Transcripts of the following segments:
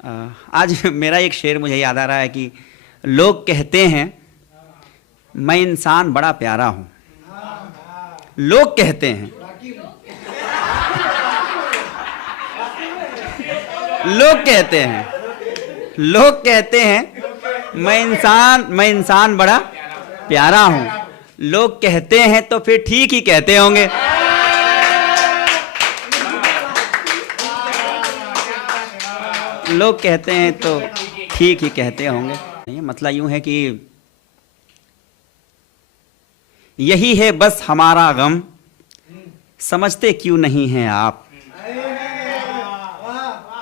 आज मेरा एक शेर मुझे याद आ रहा है कि लोग कहते हैं मैं इंसान बड़ा प्यारा हूं। लोग कहते हैं, लोग कहते हैं मैं इंसान बड़ा प्यारा हूं। लोग कहते हैं तो फिर ठीक ही कहते होंगे। लोग कहते हैं तो ठीक ही कहते होंगे। मतलब यूं है कि यही है बस हमारा गम, समझते क्यों नहीं हैं आप।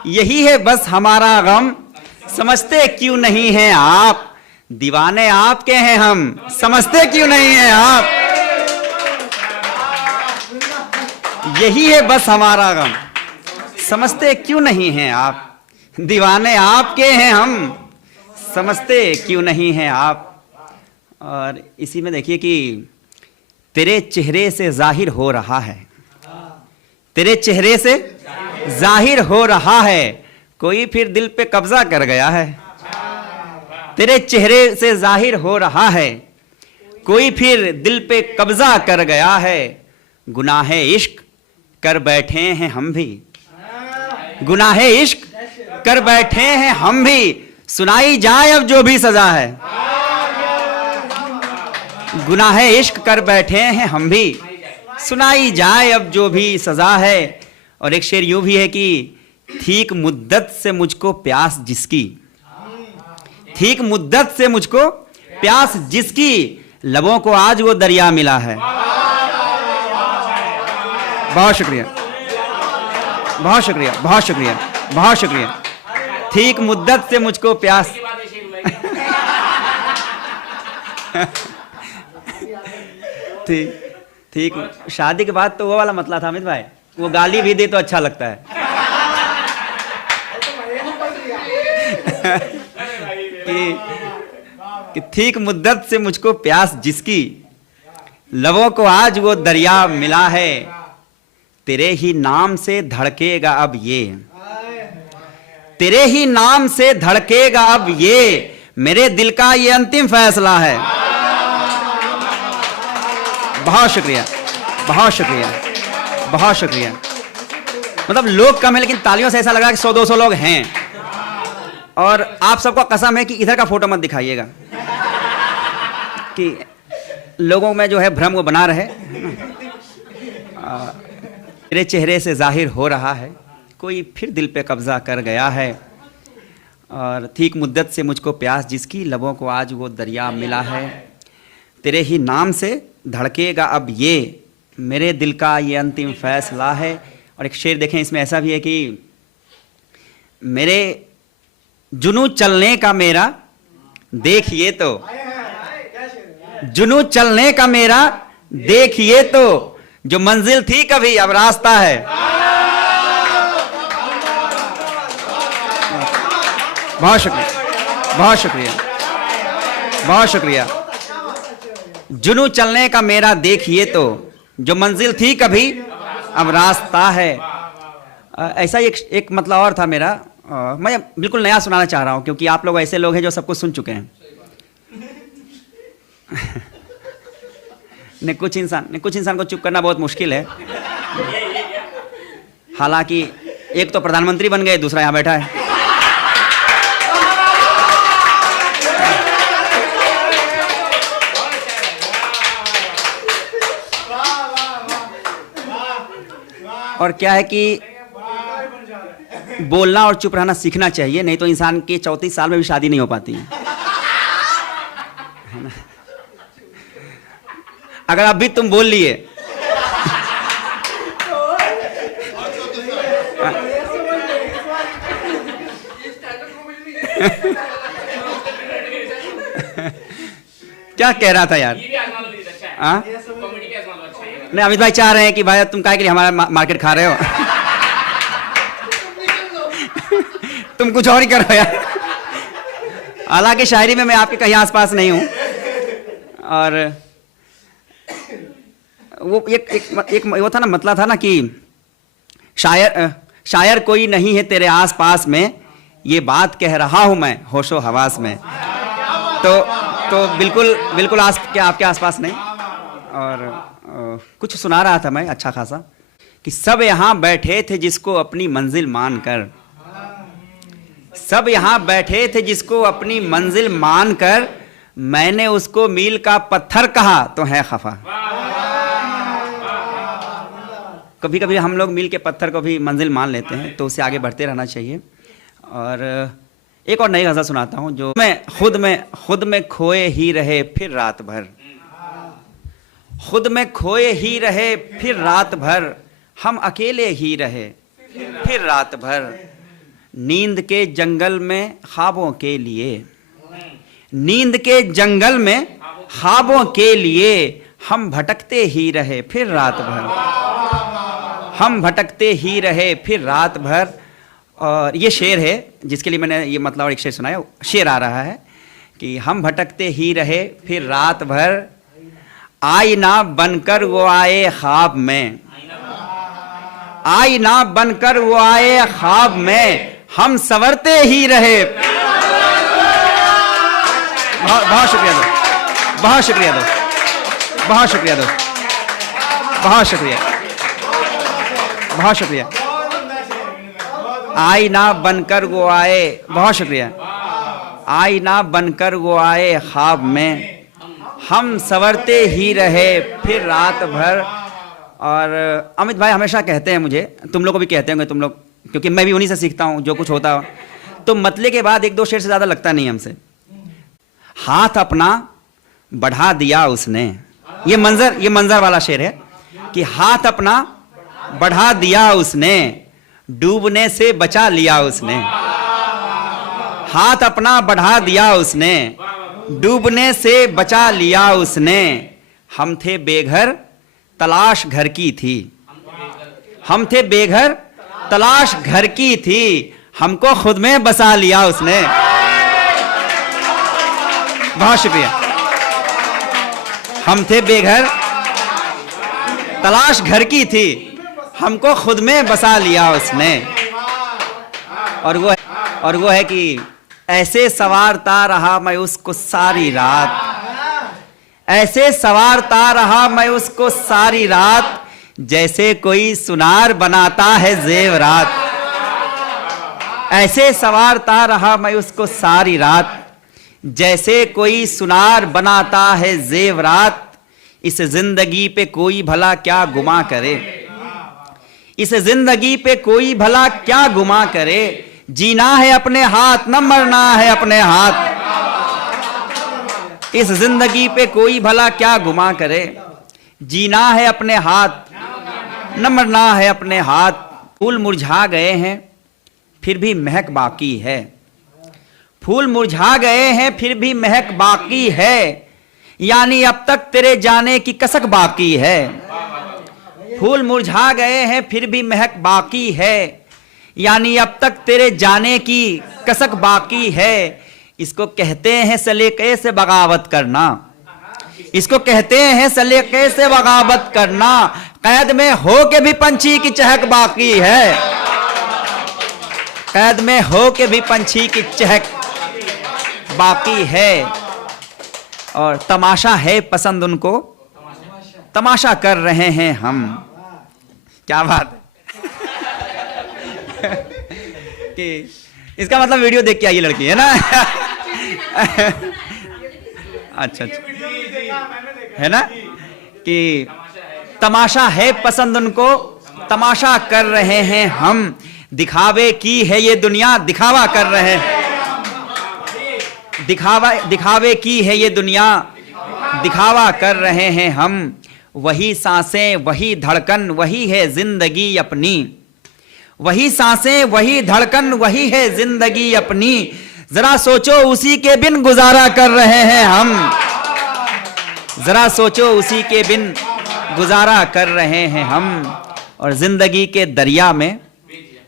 यही है बस हमारा गम, समझते क्यों नहीं हैं आप। दीवाने आपके हैं हम, समझते क्यों नहीं हैं आप। यही है बस हमारा गम, समझते क्यों नहीं हैं आप। दीवाने आपके हैं हम, समझते क्यों नहीं हैं आप। और इसी में देखिए कि तेरे चेहरे से जाहिर हो रहा है, तेरे चेहरे से जाहिर हो रहा है, कोई फिर दिल पे कब्जा कर गया है। तेरे चेहरे से जाहिर हो रहा है, कोई फिर दिल पे कब्जा कर गया है। गुनाहे इश्क कर बैठे हैं हम भी, गुनाहे इश्क कर बैठे हैं हम भी, सुनाई जाए अब जो भी सजा है। गुनाहे इश्क कर बैठे हैं हम भी, सुनाई जाए अब जो भी सजा है। और एक शेर यूं भी है कि ठीक मुद्दत से मुझको प्यास जिसकी, ठीक मुद्दत से मुझको प्यास जिसकी, लबों को आज वो दरिया मिला है। बहुत शुक्रिया, बहुत शुक्रिया, बहुत शुक्रिया, बहुत शुक्रिया। ठीक मुद्दत से मुझको प्यास ठीक ठीक। शादी के बाद तो वो वाला मतला था अमित भाई, वो गाली भी दे तो अच्छा लगता है। कि ठीक मुद्दत से मुझको प्यास जिसकी, लबों को आज वो दरिया मिला है। तेरे ही नाम से धड़केगा अब ये, तेरे ही नाम से धड़केगा अब ये, मेरे दिल का ये अंतिम फैसला है। बहुत शुक्रिया, बहुत शुक्रिया, बहुत शुक्रिया। मतलब लोग कम है लेकिन तालियों से ऐसा लगा कि 100-200 लोग हैं। और आप सबको कसम है कि इधर का फोटो मत दिखाइएगा कि लोगों में जो है भ्रम वो बना रहे। तेरे चेहरे से जाहिर हो रहा है, कोई फिर दिल पे कब्जा कर गया है। और ठीक मुद्दत से मुझको प्यास जिसकी, लबों को आज वो दरिया मिला है। तेरे ही नाम से धड़केगा अब ये, मेरे दिल का ये अंतिम फैसला है। और एक शेर देखें, इसमें ऐसा भी है कि मेरे जुनू चलने का मेरा देखिए तो, जुनू चलने का मेरा देखिए तो, जो मंजिल थी कभी अब रास्ता है। बहुत शुक्रिया, बहुत शुक्रिया, बहुत शुक्रिया। जुनू चलने का मेरा देखिए तो, जो मंजिल थी कभी अब रास्ता है। ऐसा एक मतलब और था मेरा। मैं बिल्कुल नया सुनाना चाह रहा हूं क्योंकि आप लोग ऐसे लोग हैं जो सब कुछ सुन चुके हैं। कुछ इंसान को चुप करना बहुत मुश्किल है। हालांकि एक तो प्रधानमंत्री बन गए, दूसरा यहां बैठा है। और क्या है कि बोलना और चुप रहना सीखना चाहिए, नहीं तो इंसान के 34 साल में भी शादी नहीं हो पाती है। अगर अभी तुम बोल लिए क्या कह रहा था यार? नहीं, अमित भाई चाह रहे हैं कि भाई तुम काहे के लिए हमारा मार्केट खा रहे हो? तुम कुछ और ही कर रहे हो यार। हालांकि शायरी में मैं आपके कहीं आसपास नहीं हूं। और वो एक वो था ना, मतलब था ना कि शायर कोई नहीं है तेरे आसपास में, ये बात कह रहा हूं मैं होशो हवास में। तो बिल्कुल बिल्कुल आपके आसपास नहीं। और कुछ सुना रहा था मैं अच्छा खासा कि सब यहां बैठे थे जिसको अपनी मंजिल मानकर, सब यहां बैठे थे जिसको अपनी मंजिल मानकर, मैंने उसको मील का पत्थर कहा तो है खफा। कभी कभी हम लोग मील के पत्थर को भी मंजिल मान लेते हैं, तो उससे आगे बढ़ते रहना चाहिए। और एक और नई गज़ल सुनाता हूं जो मैं खुद में खोए ही रहे फिर रात भर, खुद में खोए ही रहे फिर रात भर, हम अकेले ही रहे फिर रात भर, नींद के जंगल में ख्वाबों के लिए, नींद के जंगल में ख्वाबों के लिए, हम भटकते ही रहे फिर रात भर, हम भटकते ही रहे फिर रात भर। और ये शेर है जिसके लिए मैंने ये मतलब एक शेर सुनाया। शेर आ रहा है कि हम भटकते ही रहे फिर रात भर, आईना बनकर वो आए ख्वाब में, आईना बनकर वो आए ख्वाब में, हम संवरते ही रहे। बहुत शुक्रिया दो, बहुत शुक्रिया दो, बहुत शुक्रिया दो, बहुत शुक्रिया, बहुत शुक्रिया। आईना बनकर वो आए, बहुत शुक्रिया। आईना बनकर वो आए ख्वाब में, हम संवरते ही रहे फिर रात भर। और अमित भाई हमेशा कहते हैं मुझे, तुम लोग को भी कहते होंगे तुम लोग, क्योंकि मैं भी उन्हीं से सीखता हूं जो कुछ होता हो, तो मतले के बाद एक दो शेर से ज़्यादा लगता नहीं हमसे। हाथ अपना बढ़ा दिया उसने, ये मंजर वाला शेर है कि हाथ अपना बढ़ा दिया उसने, डूबने से बचा लिया उसने, हाथ अपना बढ़ा दिया उसने, डूबने से बचा लिया उसने, हम थे बेघर तलाश घर की थी, हम थे बेघर तलाश घर की थी, हमको खुद में बसा लिया उसने। बहुत शुक्रिया। हम थे बेघर तलाश घर की थी, हमको खुद में बसा लिया उसने। और वो है कि ऐसे सवारता रहा मैं उसको सारी रात, ऐसे सवारता रहा मैं उसको सारी रात, जैसे कोई सुनार बनाता है जेवरात, ऐसे सवारता रहा मैं उसको सारी रात, जैसे कोई सुनार बनाता है जेवरात। इस जिंदगी पे कोई भला क्या गुमा करे, इस जिंदगी पे कोई भला क्या गुमा करे, जीना है अपने हाथ न मरना है अपने हाथ, इस जिंदगी पे कोई भला क्या गुमा करे, जीना है अपने हाथ न मरना है अपने हाथ। फूल मुरझा गए हैं फिर भी महक बाकी है, फूल मुरझा गए हैं फिर भी महक बाकी है, यानी अब तक तेरे जाने की कसक बाकी है। फूल मुरझा गए हैं फिर भी महक बाकी है, यानी अब तक तेरे जाने की कसक बाकी है। इसको कहते हैं सलीके से बगावत करना, इसको कहते हैं सलीके से बगावत करना, कैद में हो के भी पंछी की चहक बाकी है, कैद में हो के भी पंछी की चहक बाकी है। और तमाशा है पसंद उनको, तमाशा कर रहे हैं हम। क्या बात है कि इसका मतलब वीडियो देख के आई लड़की है ना। अच्छा है ना कि तमाशा है पसंद उनको, तमाशा कर रहे हैं हम, दिखावे की है ये दुनिया दिखावा कर रहे हैं, दिखावे की है ये दुनिया दिखावा कर रहे हैं हम। वही सांसें वही धड़कन वही है जिंदगी अपनी, वही सांसें वही धड़कन वही है जिंदगी अपनी, जरा सोचो उसी के बिन गुजारा कर रहे हैं हम, जरा सोचो उसी के बिन गुजारा कर रहे हैं हम। और जिंदगी के दरिया में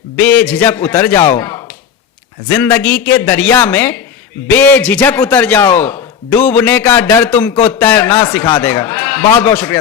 बेझिझक उतर जाओ, जिंदगी के दरिया में बेझिझक उतर जाओ, डूबने का डर तुमको तैरना सिखा देगा। बहुत बहुत शुक्रिया।